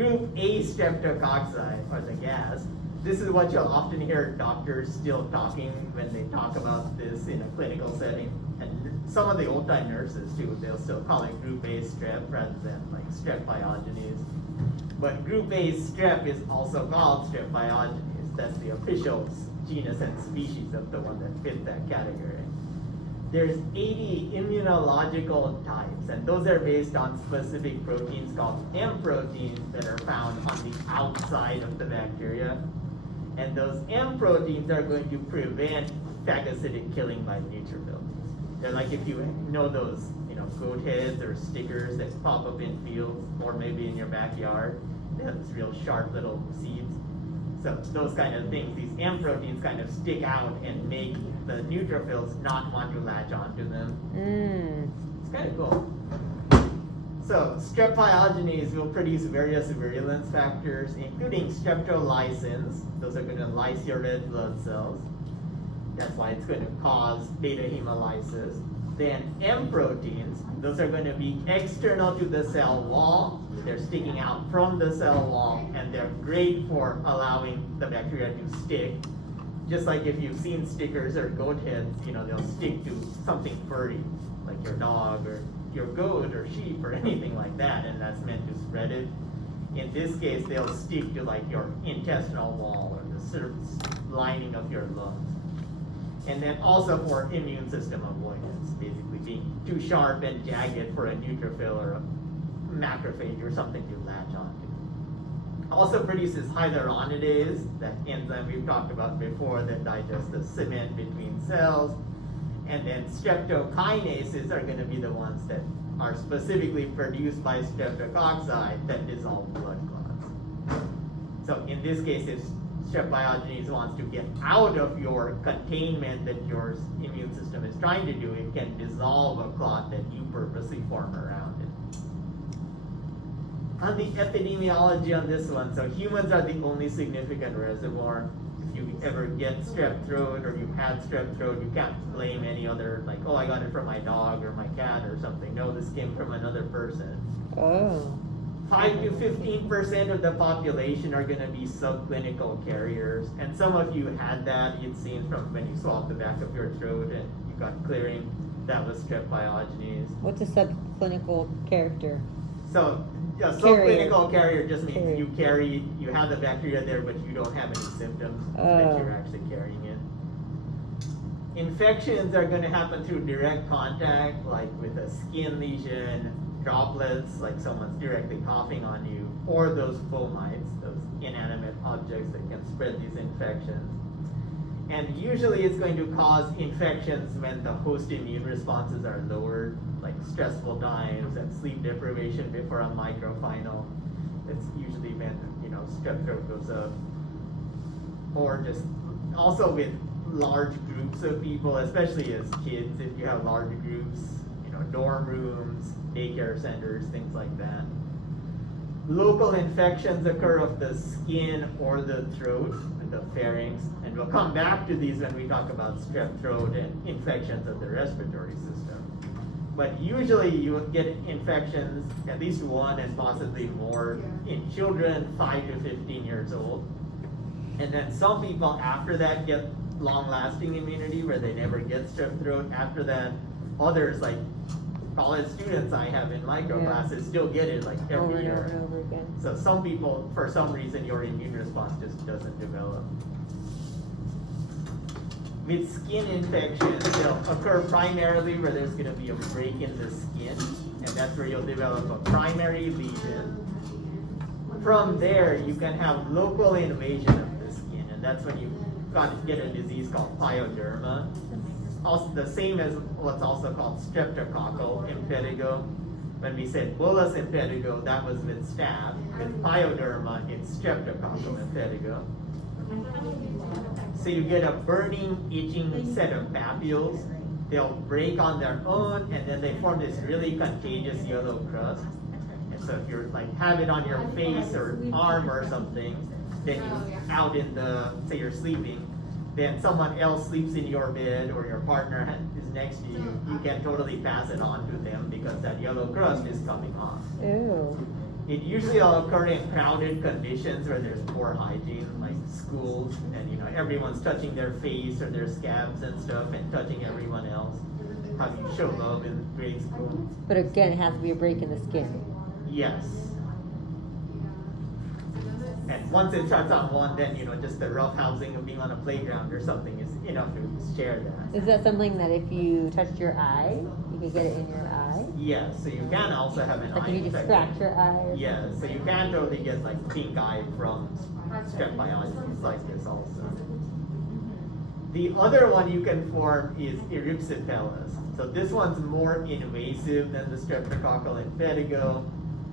group A streptococci, or the gas, this is what you'll often hear doctors still talking when they talk about this in a clinical setting. And some of the old-time nurses too, they'll still call it group A strep rather than like strep pyogenes. But group A strep is also called strep pyogenes. That's the official genus and species of the one that fits that category. There's 80 immunological types, and those are based on specific proteins called M proteins that are found on the outside of the bacteria. And those M proteins are going to prevent phagocytic killing by neutrophils. They're like, if you know those, goat heads or stickers that pop up in fields or maybe in your backyard, they have these real sharp little seeds. So those kind of things, these M proteins kind of stick out and make the neutrophils not want to latch onto them. It's kind of cool. So strep pyogenes will produce various virulence factors, including streptolysins. Those are going to lyse your red blood cells. That's why it's going to cause beta hemolysis. Then M proteins, those are going to be external to the cell wall. They're sticking out from the cell wall, and they're great for allowing the bacteria to stick. Just like if you've seen stickers or goat heads, they'll stick to something furry, like your dog or your goat or sheep or anything like that, and that's meant to spread it. In this case, they'll stick to like your intestinal wall or the surface lining of your lungs. And then also for immune system avoidance, basically being too sharp and jagged for a neutrophil or a macrophage or something to latch onto. Also produces hyaluronidase, that enzyme we've talked about before that digests the cement between cells. And then streptokinases are going to be the ones that are specifically produced by streptococci that dissolve blood clots. So in this case, if strep pyogenes wants to get out of your containment that your immune system is trying to do, it can dissolve a clot that you purposely form around it. On the epidemiology on this one, so humans are the only significant reservoir. If you ever get strep throat or you've had strep throat, you can't blame any other, like, oh, I got it from my dog or my cat or something. No, this came from another person. Oh. 5 to 15% of the population are going to be subclinical carriers. And some of you had that. You'd seen from when you swabbed the back of your throat and you got clearing. That was strep pyogenes. What's a subclinical character? So a subclinical carrier just means you have the bacteria there, but you don't have any symptoms that you're actually carrying it. Infections are going to happen through direct contact, like with a skin lesion, droplets, like someone's directly coughing on you, or those fomites, those inanimate objects that can spread these infections. And usually it's going to cause infections when the host immune responses are lowered, like stressful times and sleep deprivation before a microfinal. It's usually when, strep throat goes up. Or just also with large groups of people, especially as kids, if you have large groups, dorm rooms, daycare centers, things like that. Local infections occur of the skin or the throat, the pharynx, and we'll come back to these when we talk about strep throat and infections of the respiratory system. But usually you will get infections, at least one and possibly more, in children 5 to 15 years old. And then some people after that get long-lasting immunity where they never get strep throat. After that, others, like college students I have in my classes, still get it like every year. Over and over again. So some people, for some reason, your immune response just doesn't develop. With skin infections, they'll occur primarily where there's going to be a break in the skin, and that's where you'll develop a primary lesion. From there, you can have local invasion of the skin, and that's when you get a disease called pyoderma. Also the same as what's also called streptococcal impetigo. When we said bullous impetigo, that was with staph. With pyoderma, it's streptococcal impetigo. So you get a burning, itching set of papules. They'll break on their own, and then they form this really contagious yellow crust. And so if you're have it on your face or arm or something, then you out in say you're sleeping, then someone else sleeps in your bed or your partner is next to you, you can totally pass it on to them because that yellow crust is coming off. Ew. It usually will occur in crowded conditions where there's poor hygiene, like schools, and everyone's touching their face or their scabs and stuff, and touching everyone else. How do you show love in grade school? But again, it has to be a break in the skin. Yes. And once it starts on one, then just the rough housing of being on a playground or something is enough to share that. Is that something that if you touched your eye, you could get it in your eye? Yes, so you can also have an Like eye if you just infection. scratch your eye? Or Yes, so you can totally get like pink eye from strep biosis like this also. The other one you can form is erysipelas. So this one's more invasive than the streptococcal impetigo.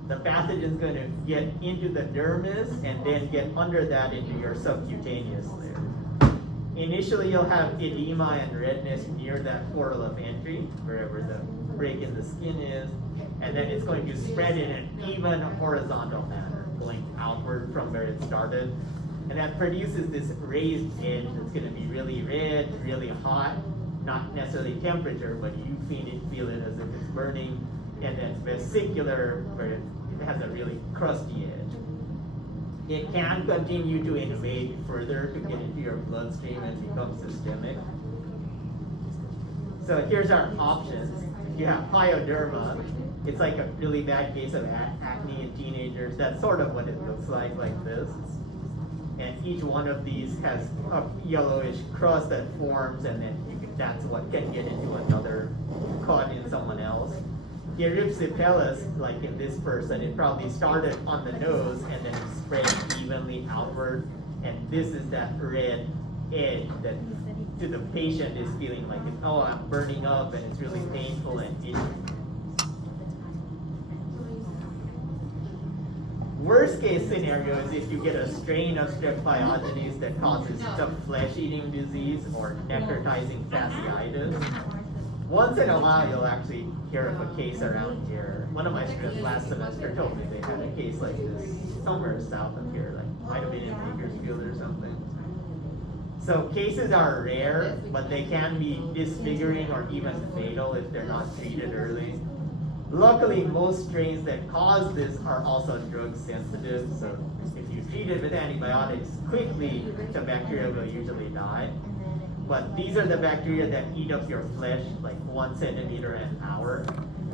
The pathogen's going to get into the dermis and then get under that into your subcutaneous layer. Initially, you'll have edema and redness near that portal of entry, wherever the break in the skin is, and then it's going to spread in an even horizontal manner, going outward from where it started. And that produces this raised edge that's going to be really red, really hot, not necessarily temperature, but you feel it as if it's burning, and then vesicular, where it has a really crusty edge. It can continue to invade further to get into your bloodstream and become systemic. So here's our options. If you have pyoderma, it's like a really bad case of acne in teenagers. That's sort of what it looks like this. And each one of these has a yellowish crust that forms, and then that's what can get into another cut in someone else. Erysipelas, like in this person, it probably started on the nose and then it spread evenly outward. And this is that red edge that to the patient is feeling like, oh, I'm burning up and it's really painful and itchy. Worst case scenario is if you get a strain of Strep pyogenes that causes some flesh-eating disease or necrotizing fasciitis. Once in a while, you'll actually hear of a case around here. One of my students last semester told me they had a case like this somewhere south of here, like might have been in Bakersfield or something. So cases are rare, but they can be disfiguring or even fatal if they're not treated early. Luckily, most strains that cause this are also drug sensitive, so if you treat it with antibiotics quickly, the bacteria will usually die. But these are the bacteria that eat up your flesh like 1 centimeter an hour.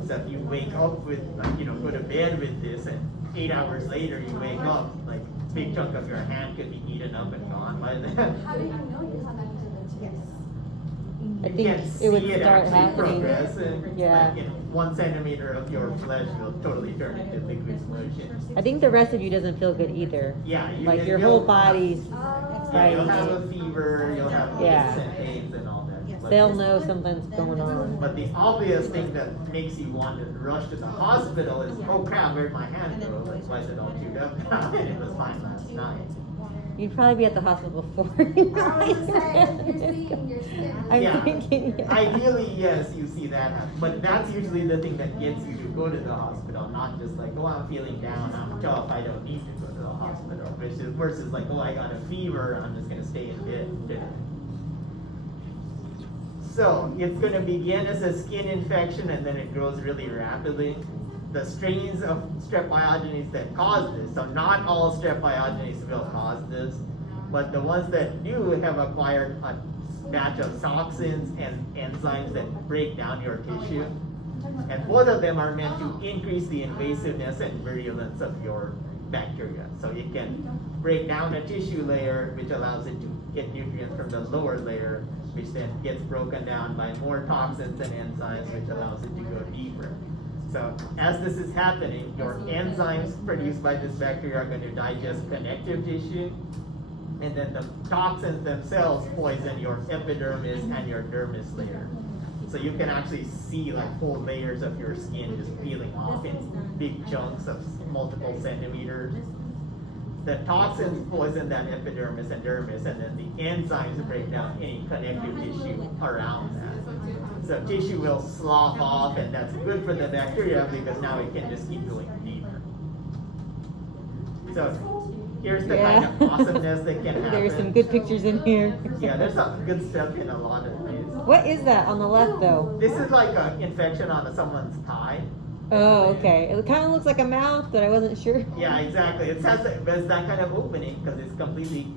So if you wake up with, like, go to bed with this, and 8 hours later you wake up, like a big chunk of your hand could be eaten up and gone by then. How do you know you have that to the chest? I You think can it would see it start actually happening. progress, and Yeah. like in 1 centimeter of your flesh will totally turn into liquid smush. I think the rest of you doesn't feel good either. Yeah, Like your you'll- whole body's, Yeah, you'll Right. have a fever, you'll have Yeah. aches and pains and all that. But they'll know something's going on. But the obvious thing that makes you want to rush to the hospital is, oh crap, where'd my hand go? Like, why is it all chewed up now? And it was fine last night. You'd probably be at the hospital before. I was gonna say, if you're seeing your skin. I'm Yeah. thinking, yeah. Ideally, yes, you see that happen. But that's usually the thing that gets you to go to the hospital, not just like, oh, I'm feeling down, I'm tough, I don't need to go to the hospital. Which is versus like, oh, I got a fever, I'm just gonna stay in bed today. So it's going to begin as a skin infection and then it grows really rapidly. The strains of Strep pyogenes that cause this, so not all Strep pyogenes will cause this, but the ones that do have acquired a batch of toxins and enzymes that break down your tissue. And both of them are meant to increase the invasiveness and virulence of your bacteria. So it can break down a tissue layer, which allows it to get nutrients from the lower layer, which then gets broken down by more toxins and enzymes, which allows it to go deeper. So as this is happening, your enzymes produced by this bacteria are going to digest connective tissue, and then the toxins themselves poison your epidermis and your dermis layer. So you can actually see like whole layers of your skin just peeling off in big chunks of multiple centimeters. The toxins poison that epidermis and dermis, and then the enzymes break down any connective tissue around that. So tissue will slough off, and that's good for the bacteria because now it can just keep going deeper. So here's the kind of awesomeness that can happen. There's some good pictures in here. Yeah, there's some good stuff in a lot of these. What is that on the left though? This is like an infection on someone's thigh. Oh, okay. It kind of looks like a mouth, but I wasn't sure. Yeah, exactly. It has there's that kind of opening because it's completely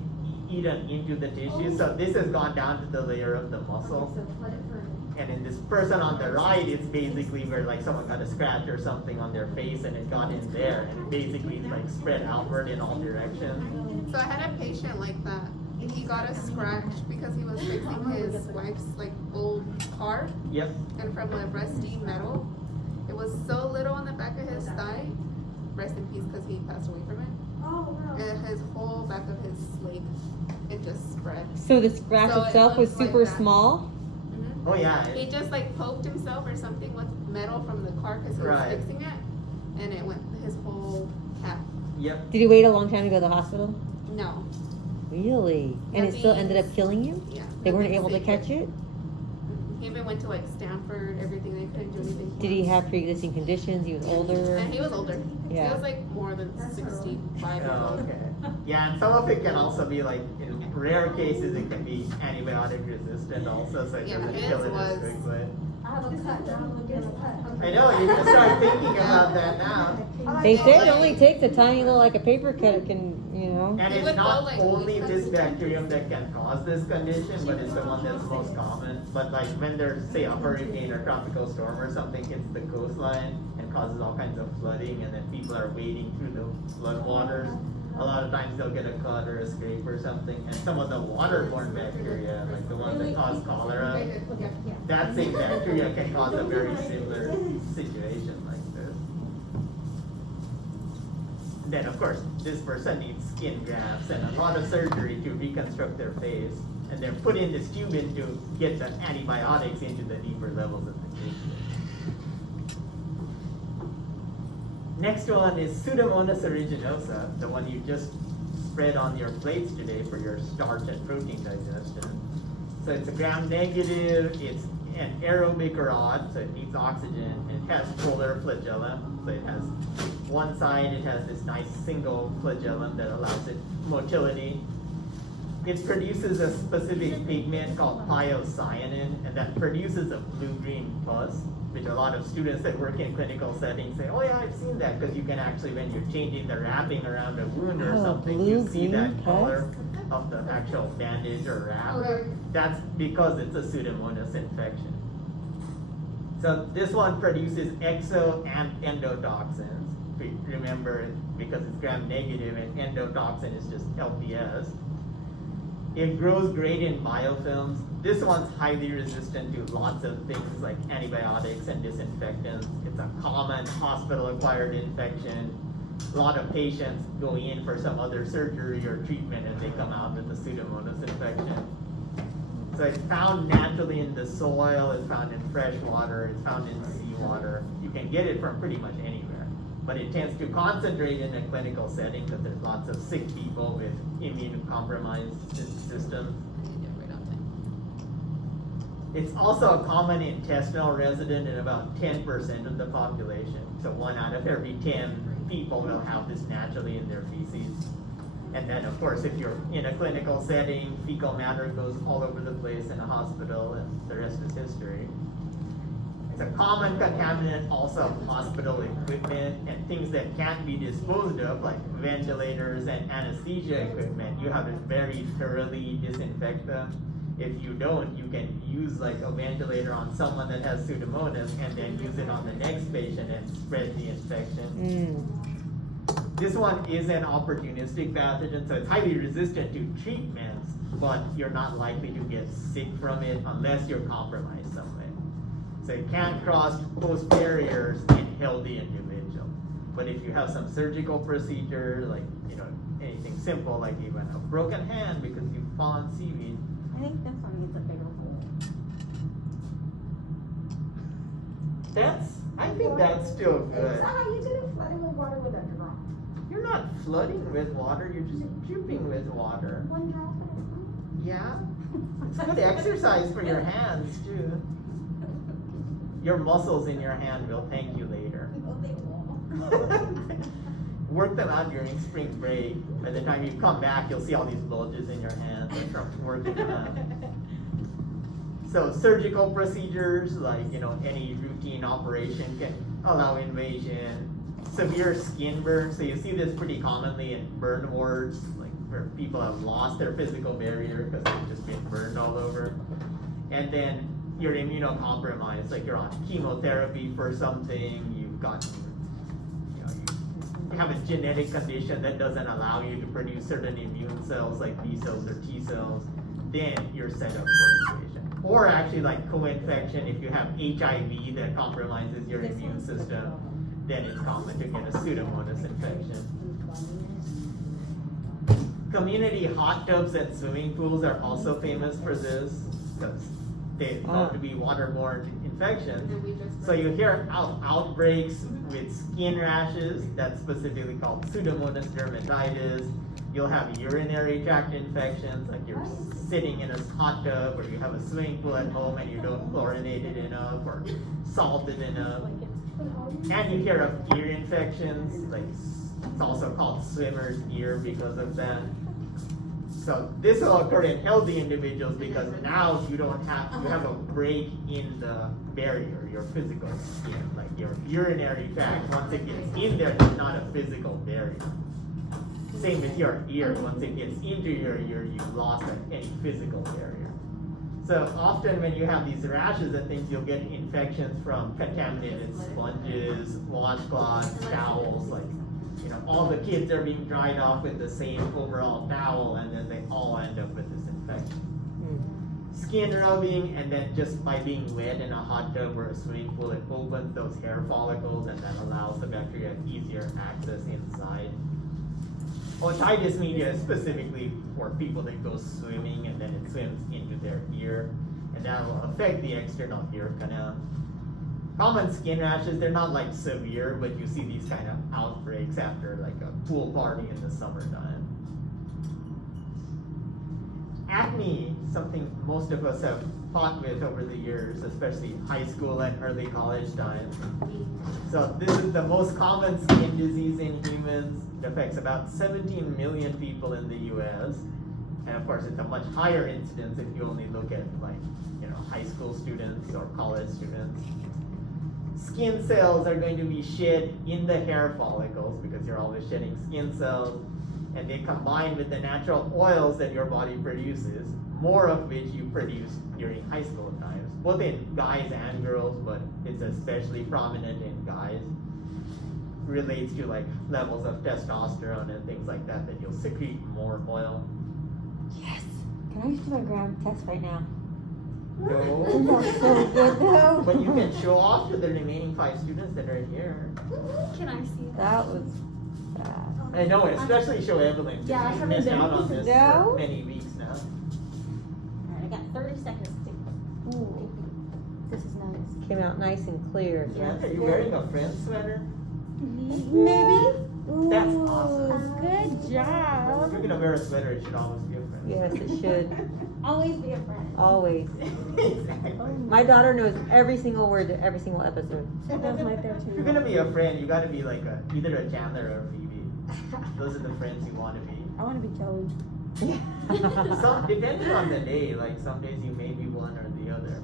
eaten into the tissue. So this has gone down to the layer of the muscle. So let it burn. And in this person on the right, it's basically where like someone got a scratch or something on their face and it got in there and it basically like spread outward in all directions. So I had a patient like that. He got a scratch because he was fixing his wife's like old car, Yep. and from a rusty metal, it was so little on the back of his thigh. Rest in peace, because he passed away from it. Oh, no. And his whole back of his leg, it just spread. So the scratch So it itself was looks like super that. small? Oh yeah. He just like poked himself or something with metal from the car because he was Right. fixing it, and it went his whole calf. Yep. Did you wait a long time to go to the hospital? No, Really? And it still ended up Nothing- killing you? yeah. They weren't nothing able to saved catch it? He even went to like Stanford, everything. They couldn't do anything. for Did he him. have pre-existing conditions? He was older? And he was older. Yeah. He was like more than 65 years Oh, old. okay. Yeah, and some of it can also be like in rare cases it can be antibiotic resistant also, so it Yeah, doesn't his kill it as was- quickly. I have a cut down, look at a cut. I know, you're gonna start thinking about that now. They Yeah, say it like- only takes a tiny little, like a paper cut, it can, you know? And It it's would not go, like, only weeks this of- bacterium that can cause this condition, but it's the one that's most common. But like when there's, say, a hurricane or tropical storm or something hits the coastline and causes all kinds of flooding, and then people are wading through the flood waters, a lot of times they'll get a cut or a scrape or something. And some of the waterborne bacteria, like the ones that cause cholera, that same bacteria can cause a very similar situation like this. Then of course, this person needs skin grafts and a lot of surgery to reconstruct their face. And they're put in this tube in to get the antibiotics into the deeper levels of the tissue. Next one is Pseudomonas aeruginosa, the one you just spread on your plates today for your starch and protein digestion. So it's a gram-negative, it's an aerobic rod, so it needs oxygen, and it has polar flagellum, so it has one side, it has this nice single flagellum that allows it motility. It produces a specific pigment called thiocyanin, and that produces a blue-green pus, which a lot of students that work in clinical settings say, oh yeah, I've seen that, because you can actually, when you're changing the wrapping around a wound or Oh, something, you see blue-green that pus? color of the actual bandage or wrap. Okay. That's because it's a Pseudomonas infection. So this one produces exo and endotoxins. Remember, because it's gram-negative and endotoxin is just LPS. It grows great in biofilms. This one's highly resistant to lots of things like antibiotics and disinfectants. It's a common hospital-acquired infection. A lot of patients go in for some other surgery or treatment and they come out with a Pseudomonas infection. So it's found naturally in the soil, it's found in fresh water, it's found in seawater. You can get it from pretty much anywhere. But it tends to concentrate in a clinical setting because there's lots of sick people with immune-compromised systems. It's also a common intestinal resident in about 10% of the population. So 1 out of every 10 people will have this naturally in their feces. And then of course, if you're in a clinical setting, fecal matter goes all over the place in a hospital and the rest is history. It's a common contaminant also of hospital equipment and things that can't be disposed of, like ventilators and anesthesia equipment. You have to very thoroughly disinfect them. If you don't, you can use like a ventilator on someone that has Pseudomonas and then use it on the next patient and spread the infection. This one is an opportunistic pathogen, so it's highly resistant to treatments, but you're not likely to get sick from it unless you're compromised some way. So it can't cross host barriers in healthy individuals. But if you have some surgical procedure, like anything simple, like even a broken hand because you fall on seaweed, I think this one needs a bigger hole. I think that's still good. It's how you didn't flood it with water with a drop. You're not flooding with water, you're just dripping with water. One drop at a time. Yeah, it's good exercise for your hands too. Your muscles in your hand will thank you later. No, they won't. Work them out during spring break. By the time you come back, you'll see all these bulges in your hands from working them out. So surgical procedures, like any routine operation, can allow invasion. Severe skin burn, so you see this pretty commonly in burn wards, like where people have lost their physical barrier because they've just been burned all over. And then you're immunocompromised, like you're on chemotherapy for something, you've got, you have a genetic condition that doesn't allow you to produce certain immune cells like B cells or T cells, then you're set up for invasion. Or actually like co-infection, if you have HIV that compromises your immune system, then it's common to get a Pseudomonas infection. Community hot tubs and swimming pools are also famous for this because they known to be waterborne infections. And we just. So you hear outbreaks with skin rashes, that's specifically called Pseudomonas dermatitis. You'll have urinary tract infections, like you're sitting in a hot tub or you have a swimming pool at home and you don't chlorinate it enough or salt it enough. And you hear of ear infections, like it's also called swimmer's ear because of that. So this will occur in healthy individuals because now you have a break in the barrier, your physical skin, like your urinary tract. Once it gets in there, it's not a physical barrier. Same with your ear. Once it gets into your ear, you've lost any physical barrier. So often when you have these rashes and things, you'll get infections from contaminated sponges, washcloths, towels, like, all the kids are being dried off with the same overall towel and then they all end up with this infection. Skin rubbing, and then just by being wet in a hot tub or a swimming pool, it opens those hair follicles and that allows the bacteria easier access inside. Otitis media is specifically for people that go swimming and then it swims into their ear, and that will affect the external ear canal. Common skin rashes, they're not like severe, but you see these kind of outbreaks after like a pool party in the summertime. Acne, something most of us have fought with over the years, especially high school and early college time. So this is the most common skin disease in humans. It affects about 17 million people in the US. And of course, it's a much higher incidence if you only look at high school students or college students. Skin cells are going to be shed in the hair follicles because you're always shedding skin cells, and they combine with the natural oils that your body produces, more of which you produce during high school times, both in guys and girls, but it's especially prominent in guys. Relates to like levels of testosterone and things like that you'll secrete more oil. Yes. Can I just do my gram test right now? No. That's so good though. But you can show off to the remaining 5 students that are here. Can I see That was bad. I know, especially show Evelyn. Yeah, I She's haven't missed been out on to this No? for many weeks now. Alright, I got 30 seconds to. Ooh, This is nice. came out nice and clear. Yeah, are you wearing a Friends sweater? Maybe. That's Ooh, awesome. Good If job. you're gonna wear a sweater, it should always be a Friends. Yes, it should. Always be a friend. Always. Exactly. My daughter knows every single word to every single episode. That was my there If too. you're gonna be a friend, you gotta be like either a Chandler or a Phoebe. Those are the friends you want to be. I want to be Joey. Some depending on the day, like some days you may be one or the other.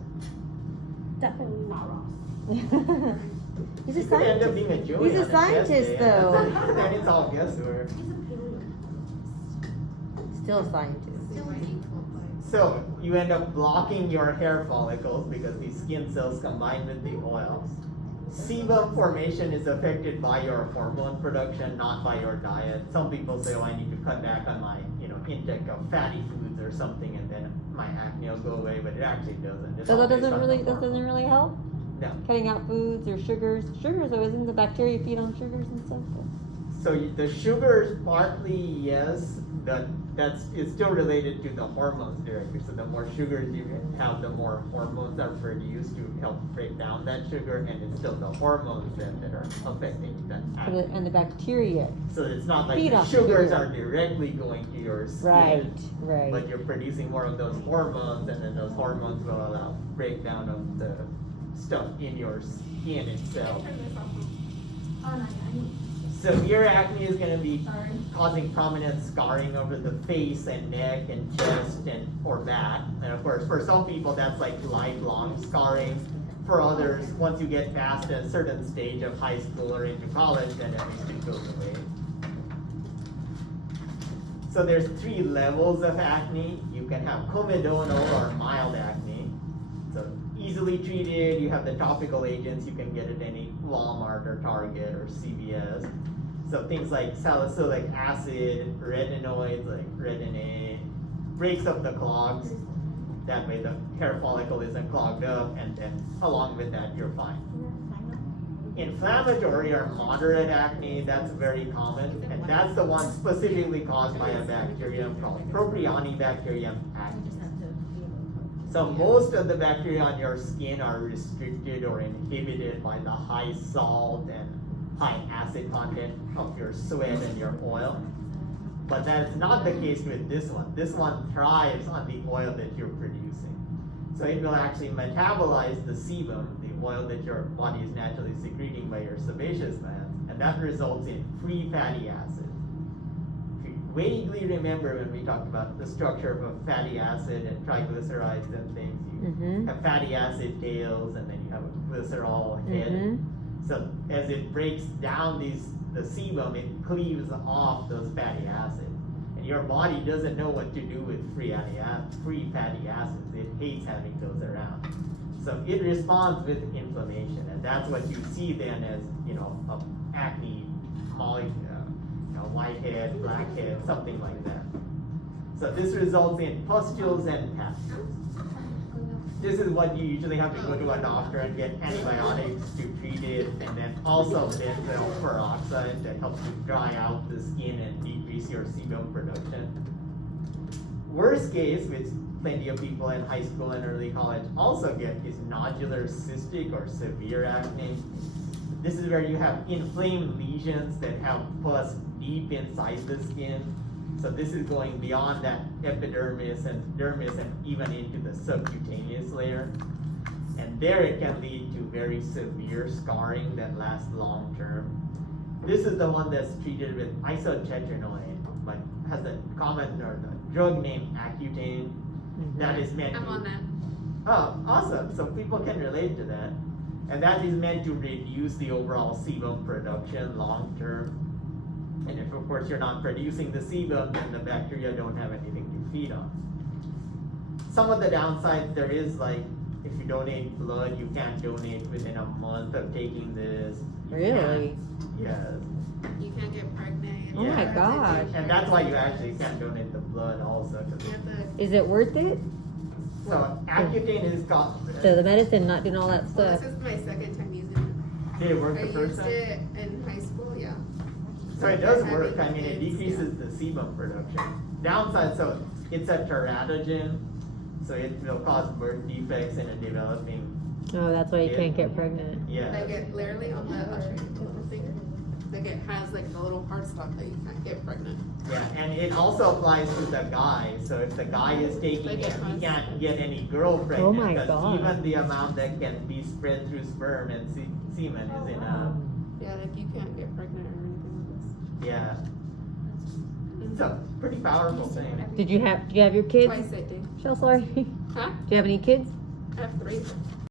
Definitely not Ross. He's You a could end up scientist. being a Joey He's a on test scientist, day. though. Then it's all guesswork. He's a paleo. Still a scientist. So you end up blocking your hair follicles because these skin cells combine with the oils. Sebum formation is affected by your hormone production, not by your diet. Some people say, "Oh, I need to cut back on my, intake of fatty foods or something, and then my acne will go away." But it actually doesn't. It's So all that based doesn't on the really hormone. help. No. Cutting out foods or sugars. Sugars, though, isn't the bacteria feed on sugars and stuff? So the sugars, partly yes, it's still related to the hormones directly. So the more sugars you have, the more hormones are produced to help break down that sugar, and it's still the hormones that are affecting that acne. And the bacteria. So it's not like Feed the off sugars sugar. are directly going to your skin. Right. But you're producing more of those hormones, and then those hormones will allow breakdown of the stuff in your skin itself. Oh, no, I need. Severe acne is going to be Sorry. causing prominent scarring over the face and neck and chest or back. And of course, for some people, that's like lifelong scarring. for others, once you get past a certain stage of high school or into college, then everything goes away. So there's 3 levels of acne. You can have comedonal or mild acne. So easily treated, you have the topical agents, you can get at any Walmart or Target or CVS. So things like salicylic acid, retinoids like Retin A, breaks up the clogs. That way the hair follicle isn't clogged up, and then along with that, you're fine. Inflammatory or moderate acne, that's very common, and that's the one specifically caused by a bacterium called Propionibacterium acnes. So most of the bacteria on your skin are restricted or inhibited by the high salt and high acid content of your sweat and your oil. But that's not the case with this one. This one thrives on the oil that you're producing. So it will actually metabolize the sebum, the oil that your body is naturally secreting by your sebaceous glands, and that results in free fatty acids. If you vaguely remember when we talked about the structure of a fatty acid and triglycerides and things, you have fatty acid tails and then you have a glycerol head. So as it breaks down the sebum, it cleaves off those fatty acids. And your body doesn't know what to do with free fatty acids. It hates having those around. So it responds with inflammation, and that's what you see then as, acne, whitehead, blackhead, something like that. So this results in pustules and papules. This is what you usually have to go to a doctor and get antibiotics to treat it, and then also benzoyl peroxide to help you dry out the skin and decrease your sebum production. Worst case, which plenty of people in high school and early college also get, is nodular cystic or severe acne. This is where you have inflamed lesions that have pus deep inside the skin. So this is going beyond that epidermis and dermis and even into the subcutaneous layer. And there it can lead to very severe scarring that lasts long term. This is the one that's treated with isotretinoin, but has a common or the drug name Accutane. That is meant I'm to. on that. Oh, awesome. So people can relate to that. And that is meant to reduce the overall sebum production long term. And if, of course, you're not producing the sebum, then the bacteria don't have anything to feed on. Some of the downsides there is, like, if you donate blood, you can't donate within a month of taking this. You Really? can't- Yes. You can't get pregnant. Oh my gosh. And that's why you actually can't donate the blood also. 'Cause You have to, Is it worth it? so Accutane is got. So the medicine, not doing all that well, stuff. this is my second time using it. Did it work I the first used time? it in high school, yeah. So it does Having work. I mean, it kids, decreases the sebum production. Downside, so it's a teratogen, so it will cause birth defects in a developing. Oh, that's why you can't get pregnant. Yeah. Like it literally on the, I'll show you the little thing. Like it has like the little hard stuff that you can't get pregnant. Yeah, and it also applies to the guy. So if the guy is taking Like it, it he has- can't get any girl pregnant. Oh my because God. even the amount that can be spread through sperm and semen is enough. Yeah, like you can't get pregnant or anything with Yeah. It's a pretty powerful thing. this. Do you have your kids? Twice a day. Shell, sorry. Do Huh? you have any kids? I have 3.